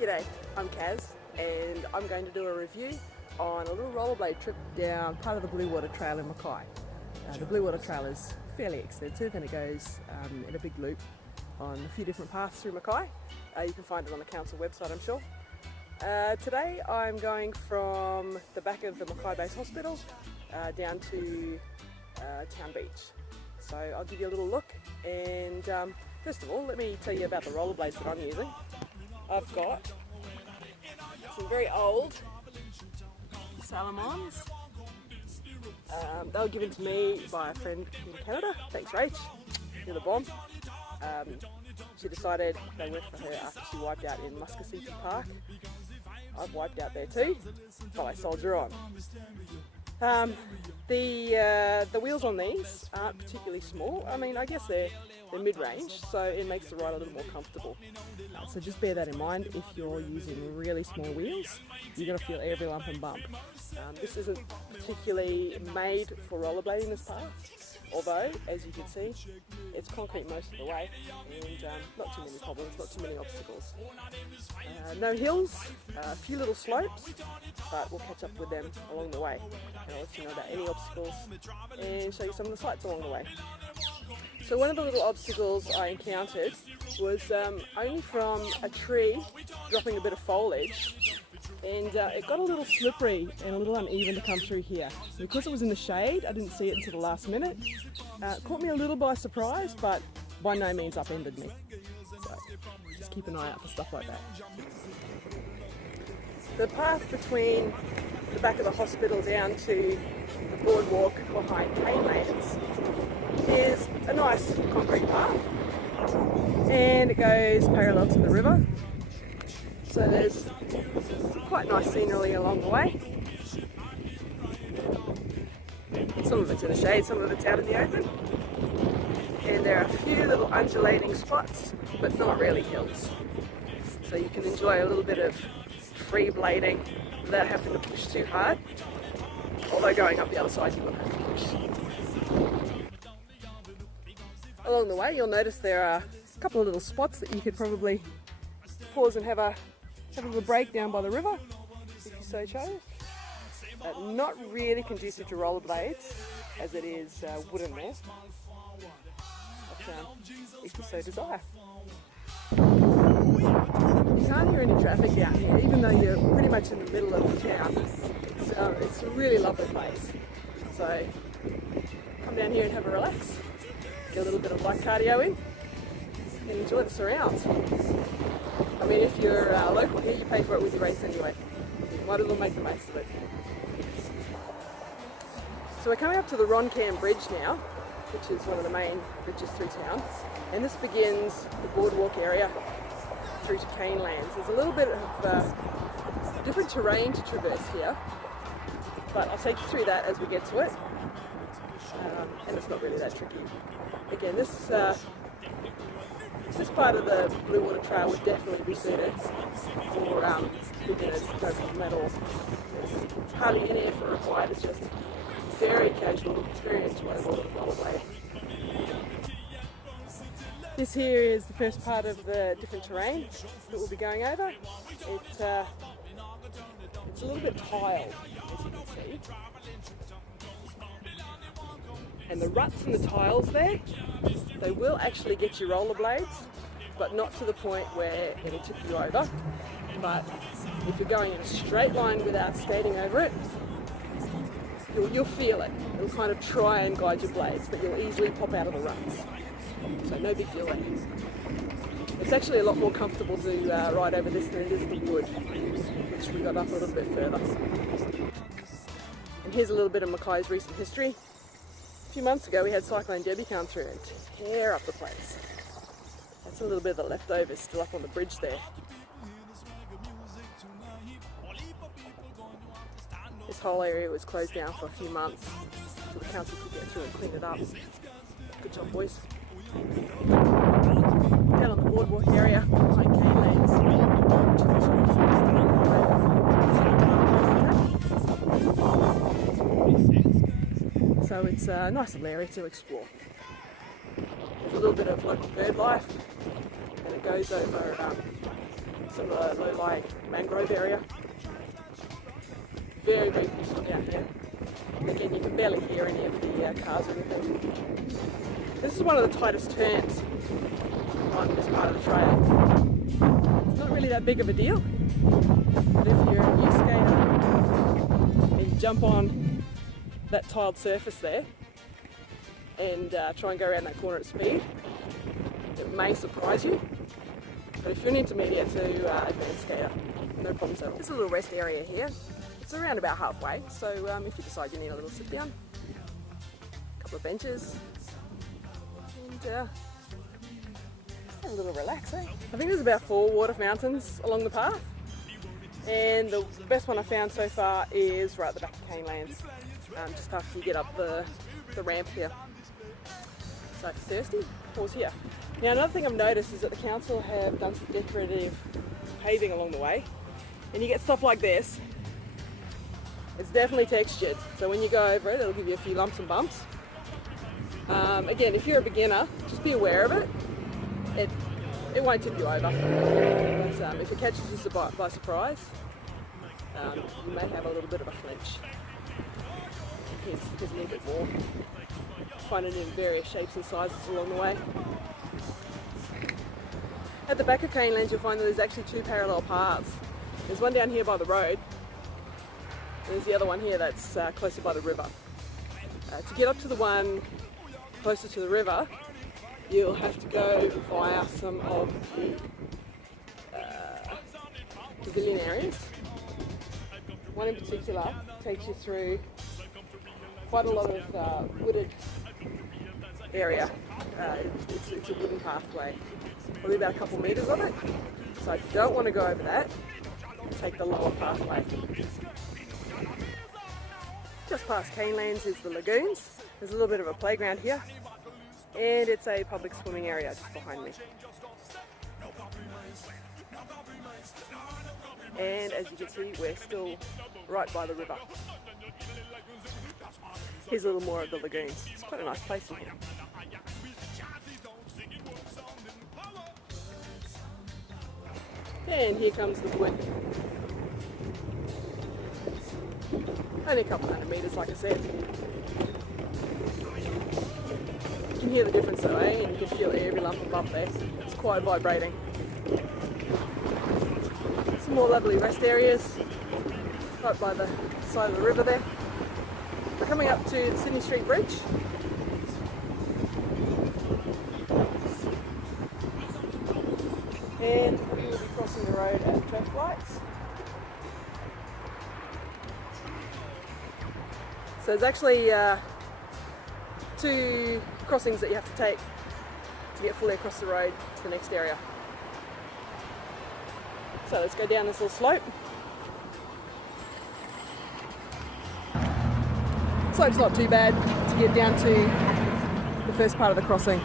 G'day, I'm Kaz and I'm going to do a review on a little rollerblade trip down part of the Bluewater Trail in Mackay. The Bluewater Trail is fairly extensive and it goes in a big loop on a few different paths through Mackay. You can find it on the council website, I'm sure. Today I'm going from the back of the Mackay Base Hospital down to Town Beach. So I'll give you a little look and first of all let me tell you about the rollerblades that I'm using. I've got some very old Salomons. They were given to me by a friend in Canada. Thanks Rach, you're the bomb. She decided they worked for her after she wiped out in Muscatine Park. I've wiped out there too, but I soldier on. The wheels on these aren't particularly small. I mean, I guess they're mid-range, so it makes the ride a little more comfortable. So just bear that in mind. If you're using really small wheels, you're going to feel every lump and bump. This isn't particularly made for rollerblading this path, although, as you can see, it's concrete most of the way and not too many problems, not too many obstacles. No hills, a few little slopes, but we'll catch up with them along the way. And I'll let you know about any obstacles and show you some of the sights along the way. So one of the little obstacles I encountered was only from a tree dropping a bit of foliage, and it got a little slippery and a little uneven to come through here. Because it was in the shade, I didn't see it until the last minute. It caught me a little by surprise, but by no means upended me. So just keep an eye out for stuff like that. The path between the back of the hospital down to the boardwalk behind cane lanes is a nice concrete path, and it goes parallel to the river, so there's quite nice scenery along the way. Some of it's in the shade, some of it's out in the open, and there are a few little undulating spots but not really hills, so you can enjoy a little bit of free blading without having to push too hard, although going up the other side you will have to push. Along the way you'll notice there are a couple of little spots that you could probably pause and have a break down by the river if you so chose. Not really conducive to rollerblades as it is wooden there, but if you so desire. You can't hear any traffic down here, even though you're pretty much in the middle of town. It's a really lovely place. So come down here and have a relax, get a little bit of light cardio in, and enjoy the surrounds. I mean, if you're local here, you pay for it with your race anyway. Might as well make the most of it. So we're coming up to the Roncam Bridge now, which is one of the main bridges through town, and this begins the boardwalk area through to cane lands. There's a little bit of different terrain to traverse here, but I'll take you through that as we get to it, and it's not really that tricky. Again, this part of the Bluewater Trail would definitely be suited for beginners. It doesn't matter. There's hardly any effort required. It's just very casual, it's very enjoyable to rollerblade. This here is the first part of the different terrain that we'll be going over. It's a little bit tiled, as you can see. And the ruts in the tiles there, they will actually get you rollerblades, but not to the point where it'll tip you over. But if you're going in a straight line without skating over it, you'll feel it. It'll kind of try and guide your blades, but you'll easily pop out of the ruts. So no big deal there. It's actually a lot more comfortable to ride over this than it is the wood, which we got up a little bit further. And here's a little bit of Mackay's recent history. A few months ago we had Cyclone Debbie come through and tear up the place. That's a little bit of the leftovers still up on the bridge there. This whole area was closed down for a few months so the council could get through and clean it up. Good job, boys. Down on the boardwalk area, like cane lanes. So it's a nice little area to explore. There's a little bit of local bird life, and it goes over some of the low-lying mangrove area. Very, very peaceful down here. Again, you can barely hear any of the cars or anything. This is one of the tightest turns on this part of the trail. It's not really that big of a deal, but if you're a new skater and you jump on that tiled surface there and try and go around that corner at speed, it may surprise you. But if you're an intermediate to advanced skater, no problems at all. There's a little rest area here. It's around about halfway, so if you decide you need a little sit down, a couple of benches, and just have a little relax, eh? I think there's about 4 water fountains along the path, and the best one I found so far is right at the back of Canelands, just after you get up the ramp here. So if you're thirsty, pause here. Now another thing I've noticed is that the council have done some decorative paving along the way, and you get stuff like this. It's definitely textured, so when you go over it, it'll give you a few lumps and bumps. Again, if you're a beginner, just be aware of it. It won't tip you over, but if it catches you by surprise, you may have a little bit of a flinch because you need a bit more. Find it in various shapes and sizes along the way. At the back of Canelands, you'll find that there's actually 2 parallel paths. There's one down here by the road, and there's the other one here that's closer by the river. To get up to the one closer to the river, you'll have to go via some of the pavilion areas. One in particular takes you through quite a lot of wooded area. It's a wooden pathway, probably about a couple of metres of it. So if you don't want to go over that, take the lower pathway. Just past Canelands is the lagoons. There's a little bit of a playground here, and it's a public swimming area just behind me. And as you can see, we're still right by the river. Here's a little more of the lagoons. It's quite a nice place in here. And here comes the wood. Only a couple hundred metres, like I said. You can hear the difference though, eh? And you can feel every lump of bump there. It's quite vibrating. Some more lovely rest areas right by the side of the river there. We're coming up to the Sydney Street Bridge. And we will be crossing the road at traffic lights. So there's actually 2 crossings that you have to take to get fully across the road to the next area. So let's go down this little slope. Slope's not too bad to get down to the first part of the crossing.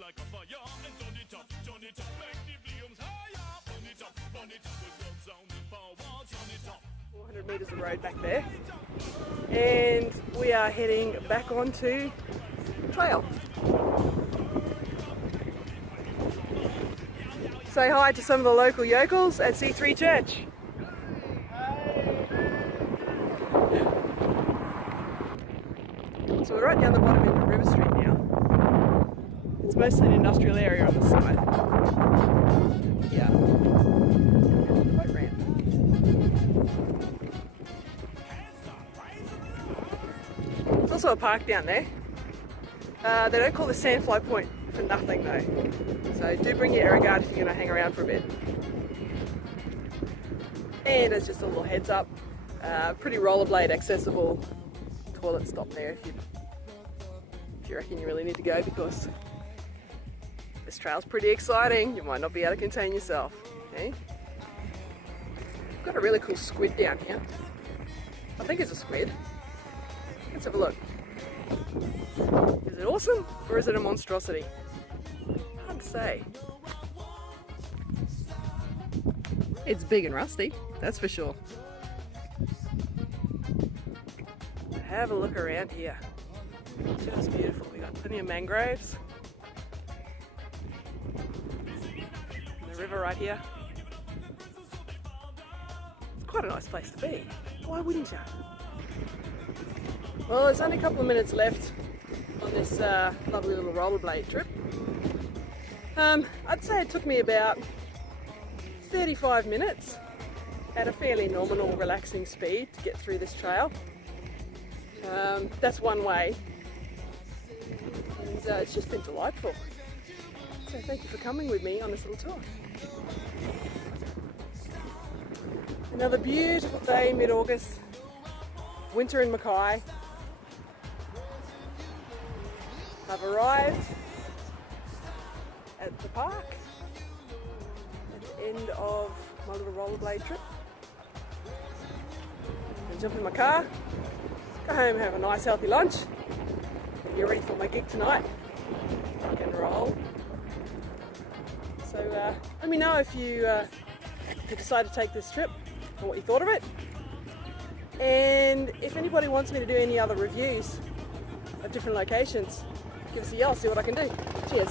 Like a fire and turn it up, make the flames higher. Burn it up, with love sound and power, turn it up. 400 metres of road back there, and we are heading back onto the trail. Say hi to some of the local yokels at C3 Church. So we're right down the bottom end of River Street now. It's mostly an industrial area on the side. Yeah. Boat ramp. There's also a park down there. They don't call this Sandfly Point for nothing though. So do bring your air guard if you're going to hang around for a bit. And as just a little heads up, pretty rollerblade accessible toilet stop there if you reckon you really need to go, because this trail's pretty exciting. You might not be able to contain yourself. Okay? Got a really cool squid down here. I think it's a squid. Let's have a look. Is it awesome or is it a monstrosity? Hard to say. It's big and rusty, that's for sure. Have a look around here. Just beautiful. We got plenty of mangroves. And the river right here. It's quite a nice place to be. Why wouldn't you? Well, there's only a couple of minutes left on this lovely little rollerblade trip. I'd say it took me about 35 minutes at a fairly nominal, relaxing speed to get through this trail. That's one way, and it's just been delightful. So thank you for coming with me on this little tour. Another beautiful day, mid-August, winter in Mackay. I've arrived at the park at the end of my little rollerblade trip. I'll jump in my car, go home, have a nice healthy lunch, get ready for my gig tonight, rock and roll. So let me know if you decide to take this trip and what you thought of it. And if anybody wants me to do any other reviews of different locations, give us a yell, see what I can do. Cheers.